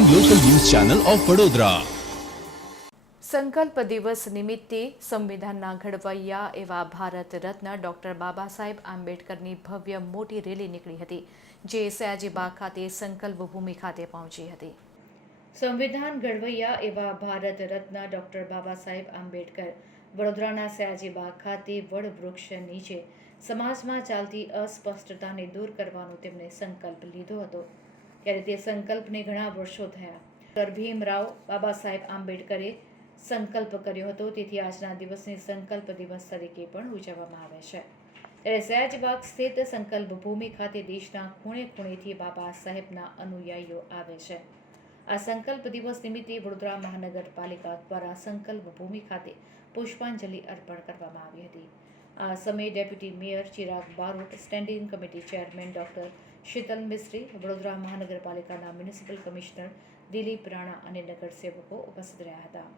Channel of Vadodara સંકલ્પ દિવસ નિમિત્તે સંવિધાનના ઘડવૈયા એવા ભારત રત્ન ડોક્ટર બાબા સાહેબ આંબેડકરની ભવ્ય મોટી રેલી નીકળી હતી જે સયાજીબાગ ખાતે સંકલ્પ ભૂમિ ખાતે પહોંચી હતી. સંવિધાન ઘડવૈયા એવા ભારત રત્ન ડોક્ટર બાબા સાહેબ આંબેડકર વડોદરાના સયાજીબાગ ખાતે વડવૃક્ષ નીચે સમાજમાં ચાલતી અસ્પષ્ટતાને દૂર કરવાનો તેમણે સંકલ્પ લીધો હતો. ત્યારે તે સંકલ્પને ઘણા વર્ષો થયા. ભીમરાવ બાબા સાહેબ આંબેડકરે સંકલ્પ કર્યો હતો. તેથી આજના દિવસને સંકલ્પ દિવસ તરીકે પણ ઉજવવામાં આવે છે. ત્યારે સયાજબાગ સ્થિત સંકલ્પ ભૂમિ ખાતે દેશના ખૂણે ખૂણેથી બાબા સાહેબના અનુયાયીઓ આવે છે. આ સંકલ્પ દિવસ નિમિત્તે વડોદરા મહાનગરપાલિકા દ્વારા સંકલ્પ ભૂમિ ખાતે પુષ્પાંજલિ અર્પણ કરવામાં આવી હતી. આ સમયે deputy mayor Chirag Barot standing committee chairman doctor Sheetal Mistry Vadodara મહાનગરપાલિકાના મ્યુનિસિપલ કમિશનર દિલીપ રાણા અને નગરસેવકો ઉપસ્થિત રહ્યા હતા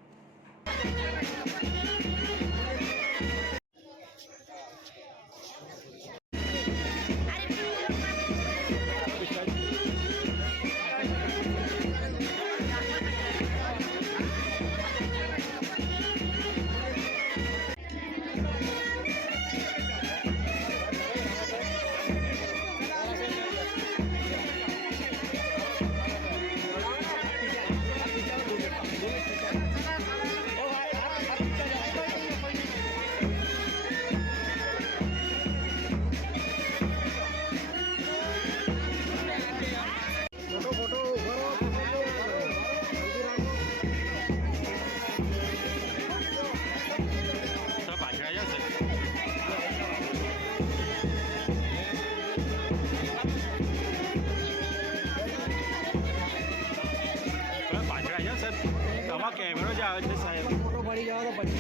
આમાં કેમેરો જ આવે છે સાહેબ. ફોટો પડી જવા તો પડી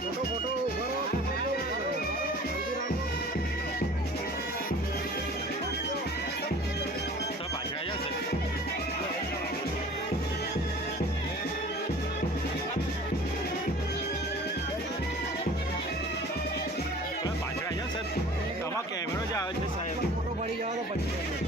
ફોટો ફોટો આમાં કેમેરો જ આવે છે સાહેબ. ફોટો પડી જવા તો પડી